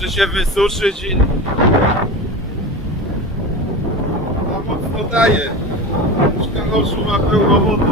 Muszę się wysuszyć i... Za mocno daje. Karoszu ma pełno wody.